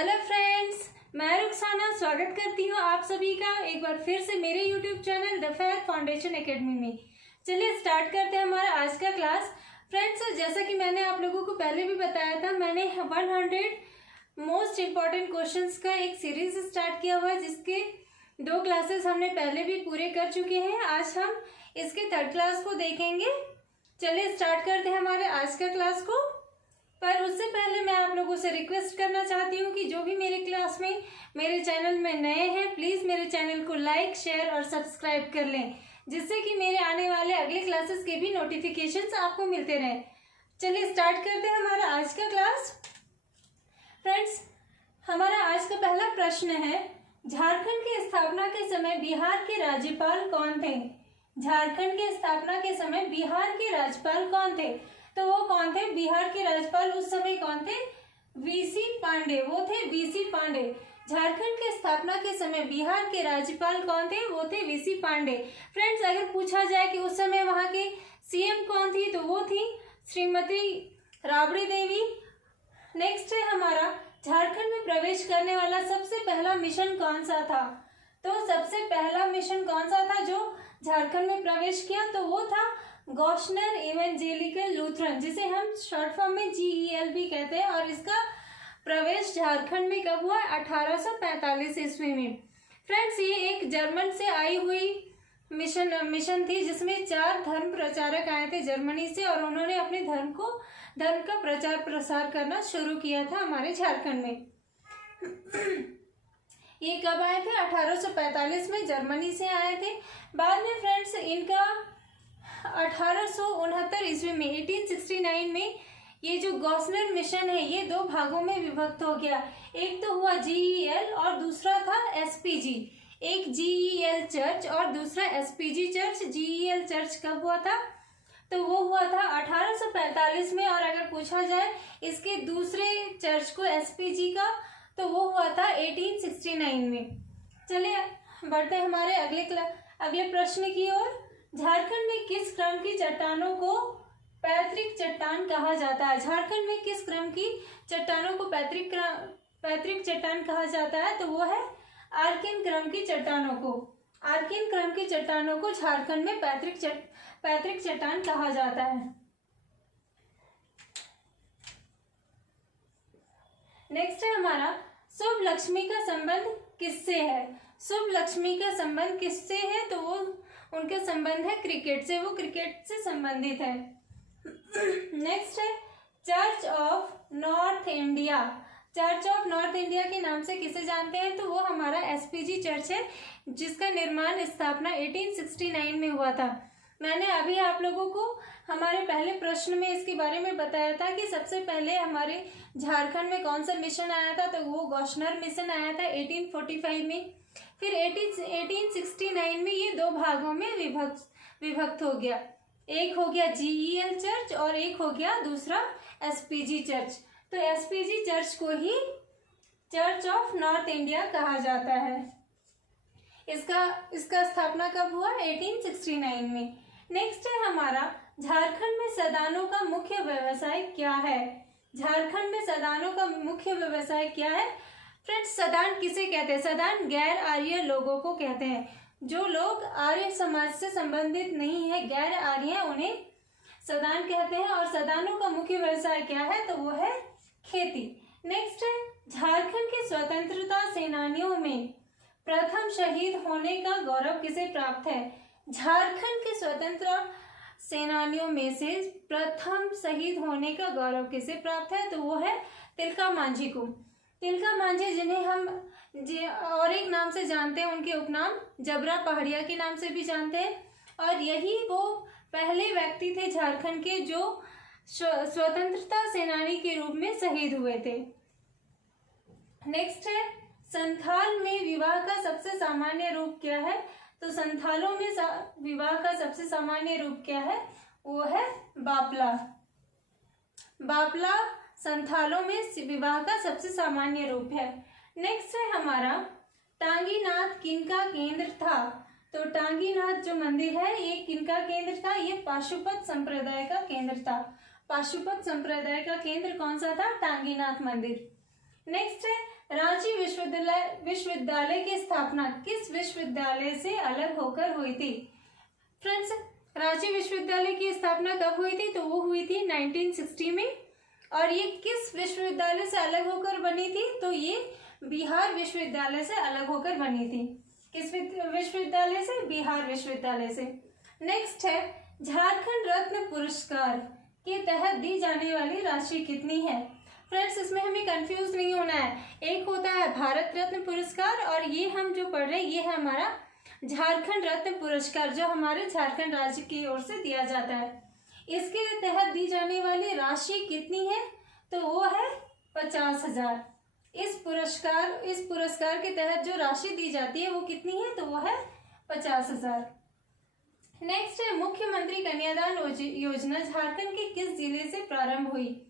Hello friends, मैं रुखसाना स्वागत करती हूँ आप सभी का एक बार फिर से मेरे YouTube channel the Faiz foundation academy में। चलिए स्टार्ट करते हैं हमारा आज का क्लास। फ्रेंड्स, जैसा कि मैंने आप लोगों को पहले भी बताया था, मैंने 100 मोस्ट इम्पॉर्टेंट क्वेश्चंस का एक सीरीज स्टार्ट किया हुआ है, जिसके 2 क्लासेस हमने पहले भी पूरे कर चुके हैं। आज हम इसके 3rd क्लास को देखेंगे। चलिए स्टार्ट करते हैं हमारे आज का क्लास को। पर उससे पहले मैं आप लोगों से रिक्वेस्ट करना चाहती हूँ कि जो भी मेरे क्लास में मेरे चैनल में नए हैं, प्लीज़ मेरे चैनल को लाइक, शेयर और सब्सक्राइब कर लें, जिससे कि मेरे आने वाले अगले क्लासेस के भी नोटिफिकेशंस आपको मिलते रहें। चलिए स्टार्ट करते हैं हमारा आज का क्लास। फ्रेंड्स, हमारा आज का पहला प्रश्न है, झारखंड की स्थापना के समय बिहार के राज्यपाल कौन थे? झारखंड की स्थापना के समय बिहार के राज्यपाल कौन थे? तो वो कौन थे? बिहार के राज्यपाल उस समय कौन थे? वीसी पांडे। वो थे वीसी पांडे। झारखंड की स्थापना के समय बिहार के राज्यपाल कौन थे? वो थे वीसी पांडे। फ्रेंड्स, अगर पूछा जाए कि उस समय वहाँ के सीएम कौन थी, तो वो थी श्रीमती राबड़ी देवी। नेक्स्ट है हमारा, झारखंड में प्रवेश करने वाला सबसे पहला मिशन कौन सा था? तो सबसे पहला मिशन कौन सा था जो झारखंड में प्रवेश किया? तो वो था गॉशनर इवेंजेलिकल लूथरन, जिसे हम शॉर्ट फॉर्म में GEL भी कहते हैं। और इसका प्रवेश झारखंड में कब हुआ? 1845 ईस्वी में। फ्रेंड्स, ये एक जर्मन से आई हुई मिशन थी, जिसमें 4 धर्म प्रचारक आए थे जर्मनी से, और उन्होंने अपने धर्म का प्रचार प्रसार करना शुरू किया था हमारे झारखंड में। ये कब आए थे? 1845 में जर्मनी से आए थे। बाद में फ्रेंड्स, इनका 1869 ईस्वी में 1869 में ये जो गॉसनर मिशन है, ये 2 भागों में विभक्त हो गया। एक तो हुआ GEL और दूसरा था SPG। एक GEL चर्च और दूसरा SPG चर्च। GEL चर्च कब हुआ था? तो वो हुआ था 1845 में। और अगर पूछा जाए इसके दूसरे चर्च को SPG का, तो वो हुआ था 1869 में। चलिए बढ़ते हैं हमारे अगले प्रश्न की ओर। झारखंड में किस क्रम की चट्टानों को पैतृक चट्टान कहा जाता है? झारखंड में किस क्रम की चट्टानों को पैतृक चट्टान कहा जाता है? तो वो है आर्किन क्रम की चट्टानों को। आर्किन क्रम की चट्टानों को झारखंड में पैतृक चट्टान कहा जाता है। नेक्स्ट है हमारा, शुभ लक्ष्मी का संबंध किससे है? शुभ लक्ष्मी का संबंध किससे है? तो वो उनका संबंध है क्रिकेट से। वो क्रिकेट से संबंधित है। नेक्स्ट है church of north India. Church of north India के नाम से किसे जानते हैं? तो वो हमारा SPG चर्च है, जिसका निर्माण स्थापना 1869 में हुआ था। मैंने अभी आप लोगों को हमारे पहले प्रश्न में इसके बारे में बताया था कि सबसे पहले हमारे झारखंड में कौन सा मिशन आया था। तो वो गॉशनर मिशन आया था 1845 में। फिर 1869 में ये 2 भागों में विभक्त हो गया। एक हो गया GEL चर्च और एक हो गया दूसरा SPG चर्च। तो SPG चर्च को ही चर्च ऑफ नॉर्थ इंडिया कहा जाता है। इसका स्थापना कब हुआ? 1869 में। नेक्स्ट है हमारा, झारखंड में सदानों का मुख्य व्यवसाय क्या है? झारखंड में सदानों का मुख्य व्यवसाय क्या है? फ्रेंड्स, सदान किसे कहते हैं? सदान गैर आर्य लोगों को कहते हैं। जो लोग आर्य समाज से संबंधित नहीं है, गैर आर्य हैं, उन्हें सदान कहते हैं। और सदानों का मुख्य व्यवसाय क्या है? तो वो है खेती। नेक्स्ट है, झारखंड के स्वतंत्रता सेनानियों में प्रथम शहीद होने का गौरव किसे प्राप्त है? झारखंड के स्वतंत्रता सेनानियों में से प्रथम शहीद होने का गौरव किसे प्राप्त है? तो वो है तिलका मांझी को। तिलका मांझी, जिन्हें हम और एक नाम से जानते हैं, उनके उपनाम जबरा पहाड़िया के नाम से भी जानते हैं। और यही वो पहले व्यक्ति थे झारखंड के जो स्वतंत्रता सेनानी के रूप में शहीद हुए थे। नेक्स्ट है, संथाल में विवाह का सबसे सामान्य रूप क्या है? तो संथालों में विवाह का सबसे सामान्य रूप क्या है? वो है बापला। बापला संथालों में विवाह का सबसे सामान्य रूप है। नेक्स्ट है हमारा, टांगीनाथ किनका केंद्र था? तो टांगीनाथ जो मंदिर है, ये किनका केंद्र था? ये पाशुपत संप्रदाय का केंद्र था। पाशुपत संप्रदाय का केंद्र कौन सा था? टांगीनाथ मंदिर। नेक्स्ट है, रांची विश्वविद्यालय की स्थापना किस विश्वविद्यालय से अलग होकर हुई थी? फ्रेंड्स, रांची विश्वविद्यालय की स्थापना कब हुई थी? तो वो हुई थी 1960 में। और ये किस विश्वविद्यालय से अलग होकर बनी थी? तो ये बिहार विश्वविद्यालय से अलग होकर बनी थी। किस विश्वविद्यालय से? बिहार विश्वविद्यालय से। नेक्स्ट है, झारखंड रत्न पुरस्कार के तहत दी जाने वाली राशि कितनी है? फ्रेंड्स, इसमें हमें कंफ्यूज नहीं होना है। एक होता है भारत रत्न पुरस्कार और ये हम जो पढ़ रहे हैं ये है हमारा झारखंड रत्न पुरस्कार, जो हमारे झारखंड राज्य की ओर से दिया जाता है। इसके तहत दी जाने वाली राशि कितनी है? तो वो है 50,000। इस पुरस्कार के तहत जो राशि दी जाती है वो कितनी है? तो वो है 50,000। नेक्स्ट है, मुख्यमंत्री कन्यादान योजना झारखंड के किस जिले से प्रारंभ हुई?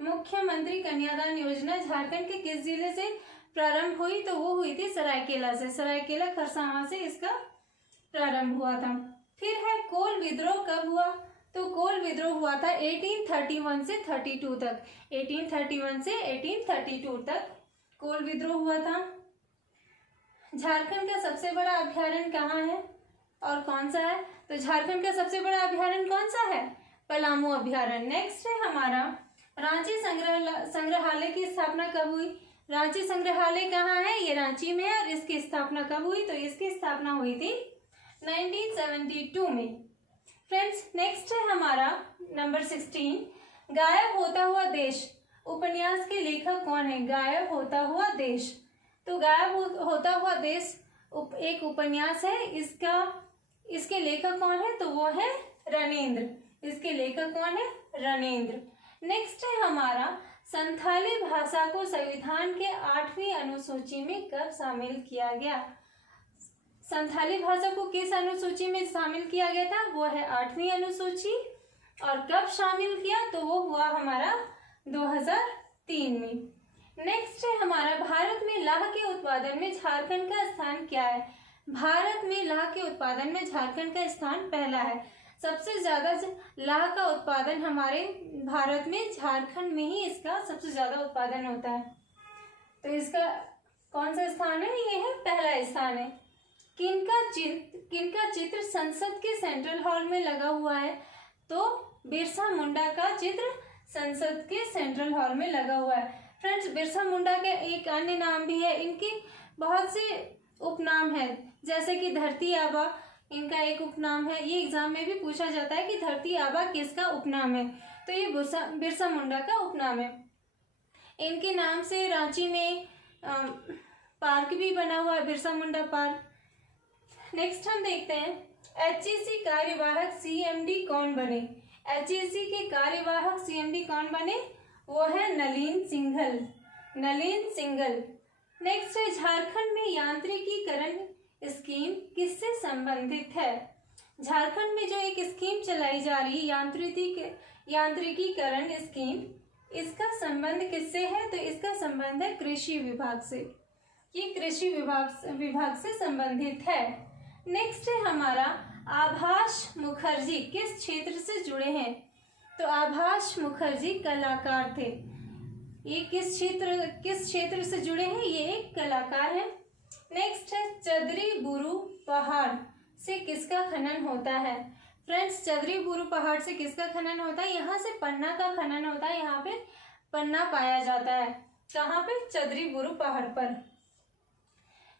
मुख्यमंत्री कन्यादान योजना झारखंड के किस जिले से प्रारंभ हुई? तो वो हुई थी सरायकेला से। सरायकेला खरसावां से इसका प्रारंभ हुआ था। फिर है, कोल विद्रोह कब हुआ? तो कोल विद्रोह हुआ था 1831 से 32 तक। 1831 से 1832 तक कोल विद्रोह हुआ था। झारखंड का सबसे बड़ा अभ्यारण्य कहाँ है और कौन सा है? तो झारखंड का सबसे बड़ा अभ्यारण्य कौन सा है? पलामू अभ्यारण्य। नेक्स्ट है हमारा, रांची संग्रहालय की स्थापना कब हुई? रांची संग्रहालय कहाँ है? ये रांची में है। और इसकी स्थापना कब हुई? तो इसकी स्थापना हुई थी 1972 में। फ्रेंड्स, नेक्स्ट है हमारा नंबर 16, गायब होता हुआ देश उपन्यास के लेखक कौन है? गायब होता हुआ देश, तो गायब होता हुआ देश एक उपन्यास है। इसके लेखक कौन है? तो वो है रणेंद्र। इसके लेखक कौन है? रणेंद्र। नेक्स्ट है हमारा, संथाली भाषा को संविधान के 8वीं अनुसूची में कब शामिल किया गया? संथाली भाषा को किस अनुसूची में शामिल किया गया था? वो है 8वीं अनुसूची। और कब शामिल किया? तो वो हुआ हमारा 2003 में। नेक्स्ट है हमारा, भारत में लाह के उत्पादन में झारखंड का स्थान क्या है? भारत में लाह के उत्पादन में झारखंड का स्थान पहला है। सबसे ज्यादा लाह का उत्पादन हमारे भारत में झारखंड में ही इसका सबसे ज्यादा उत्पादन होता है। तो इसका कौन सा स्थान है? ये है पहला स्थान है। किनका चित्र संसद के सेंट्रल हॉल में लगा हुआ है? तो बिरसा मुंडा का चित्र संसद के सेंट्रल हॉल में लगा हुआ है। फ्रेंड्स, बिरसा मुंडा के एक अन्य नाम भी है। इनकी बहुत से उपनाम है, जैसे कि धरती आबा इनका एक उपनाम है। ये एग्जाम में भी पूछा जाता है कि धरती आबा किसका उपनाम है? तो ये बिरसा मुंडा का उपनाम है। इनके नाम से रांची में पार्क भी बना हुआ है, बिरसा मुंडा पार्क। नेक्स्ट हम देखते हैं, एचईसी कार्यवाहक सीएमडी कौन बने? एचईसी के कार्यवाहक सीएमडी कौन बने? वो है नलिन सिंघल। नलिन सिंघल। नेक्स्ट है, झारखंड में यांत्रिकीकरण स्कीम किससे संबंधित है? झारखंड में जो एक स्कीम चलाई जा रही है यांत्रिकीकरण स्कीम, इसका संबंध किससे है? तो इसका संबंध है कृषि विभाग से। ये कृषि विभाग से संबंधित है। नेक्स्ट है हमारा, आभास मुखर्जी किस क्षेत्र से जुड़े हैं? तो आभास मुखर्जी कलाकार थे। ये किस क्षेत्र से जुड़े हैं? ये एक कलाकार है। नेक्स्ट है, चदरी बुरु पहाड़ से किसका खनन होता है? फ्रेंड्स, चदरी बुरु पहाड़ से किसका खनन होता है? यहाँ से पन्ना का खनन होता है। यहाँ पे पन्ना पाया जाता है। कहाँ पे? चदरी बुरु पहाड़ पर।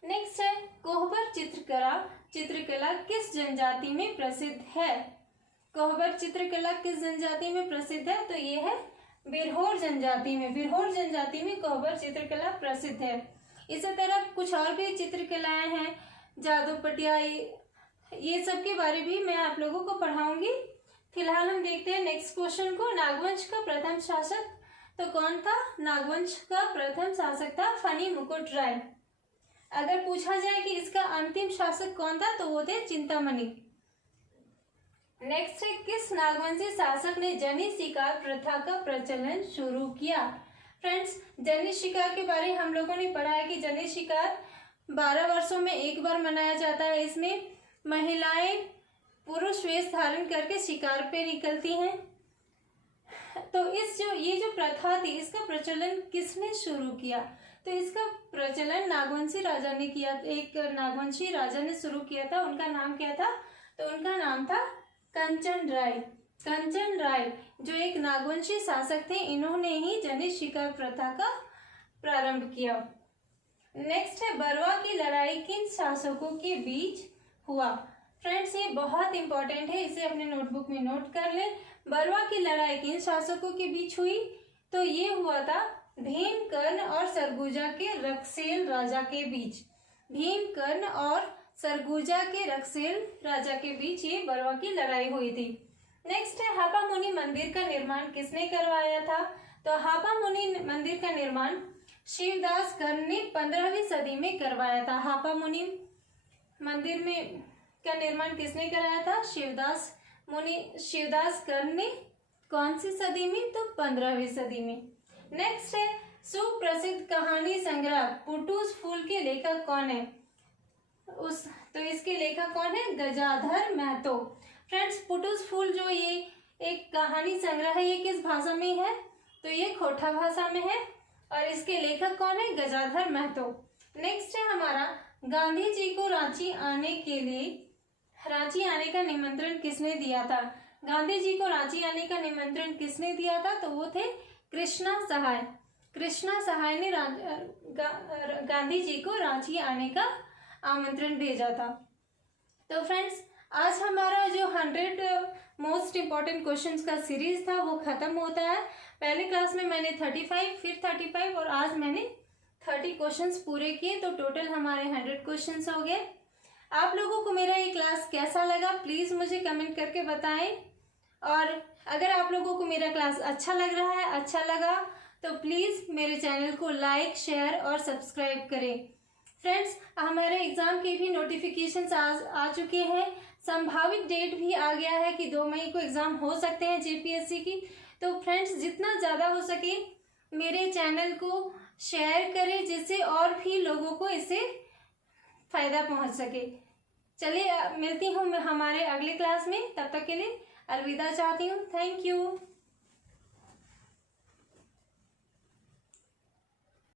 नेक्स्ट है, कोहबर चित्रकला किस जनजाति में प्रसिद्ध है? कोहबर चित्रकला किस जनजाति में प्रसिद्ध है? तो ये है बिरहोर जनजाति में। बिरहोर जनजाति में कोहबर चित्रकला प्रसिद्ध है। इसी तरह कुछ और भी चित्रकलाएं हैं, जादू पटिया, ये सब के बारे भी मैं आप लोगों को पढ़ाऊंगी। फिलहाल हम देखते हैं नेक्स्ट क्वेश्चन को। नागवंश का प्रथम शासक तो कौन था? नागवंश का प्रथम शासक था फनी मुकुट राय। अगर पूछा जाए कि इसका अंतिम शासक कौन था, तो वो थे चिंतामणि। नेक्स्ट है, किस नागवंशी शासक ने जनी शिकार प्रथा का प्रचलन शुरू किया? फ्रेंड्स, जनी शिकार के बारे में हम लोगों ने पढ़ा है कि जनी शिकार 12 वर्षों में एक बार मनाया जाता है। इसमें महिलाएं पुरुष वेश धारण करके शिकार पे निकलती हैं। तो ये जो प्रथा थी, इसका प्रचलन किसने शुरू किया? तो इसका प्रचलन नागवंशी राजा ने किया। एक नागवंशी राजा ने शुरू किया था। उनका नाम क्या था? तो उनका नाम था कंचन राय। कंचन राय जो एक नागवंशी शासक थे, इन्होंने ही जनित शिकार प्रथा का प्रारंभ किया। नेक्स्ट है बरवा की लड़ाई किन शासकों के बीच हुआ? फ्रेंड्स ये बहुत इंपॉर्टेंट है, इसे अपने नोटबुक में नोट कर लें। बरवा की लड़ाई किन शासकों के बीच हुई? तो ये हुआ था भीमकर्ण और सरगुजा के रक्सेल राजा के बीच। भीमकर्ण और सरगुजा के रक्सेल राजा के बीच ये बरवा की लड़ाई हुई थी। नेक्स्ट है हापा मुनि मंदिर का निर्माण किसने करवाया था? तो हापा मुनि मंदिर का निर्माण शिवदास कर्ण ने 15वीं सदी में करवाया था। हापा मुनि मंदिर में का निर्माण किसने कराया था? शिवदास कर्ण ने कौन सी सदी में? तो 15वीं सदी में। नेक्स्ट है सुप्रसिद्ध कहानी संग्रह पुटूस फूल के लेखक कौन है? तो इसके लेखक कौन है? गजाधर महतो। फ्रेंड्स पुटूस फूल जो ये एक कहानी संग्रह है, ये किस भाषा में है? तो ये खोटा भाषा में है और इसके लेखक कौन है? गजाधर महतो। नेक्स्ट है हमारा गांधी जी को रांची आने का निमंत्रण किसने दिया था? गांधी जी को रांची आने का निमंत्रण किसने दिया था? तो वो थे कृष्णा सहाय। कृष्णा सहाय ने गांधी जी को रांची आने का आमंत्रण भेजा था। तो फ्रेंड्स आज हमारा जो 100 मोस्ट इम्पॉर्टेंट क्वेश्चंस का सीरीज था वो खत्म होता है। पहले क्लास में मैंने 35, फिर 35 और आज मैंने 30 क्वेश्चंस पूरे किए, तो टोटल हमारे 100 क्वेश्चंस हो गए। आप लोगों को मेरा ये क्लास कैसा लगा प्लीज़ मुझे कमेंट करके बताएं। और अगर आप लोगों को मेरा क्लास अच्छा लग रहा है, अच्छा लगा, तो प्लीज़ मेरे चैनल को लाइक, शेयर और सब्सक्राइब करें। फ्रेंड्स हमारे एग्ज़ाम के भी नोटिफिकेशंस आ चुके हैं। संभावित डेट भी आ गया है कि 2 मई को एग्ज़ाम हो सकते हैं जेपीएससी की। तो फ्रेंड्स जितना ज़्यादा हो सके मेरे चैनल को शेयर करें, जिससे और भी लोगों को इससे फ़ायदा पहुंच सके। चलिए मिलती हूँ मैं हमारे अगले क्लास में, तब तक के लिए अलविदा चाहती हूँ। Thank you.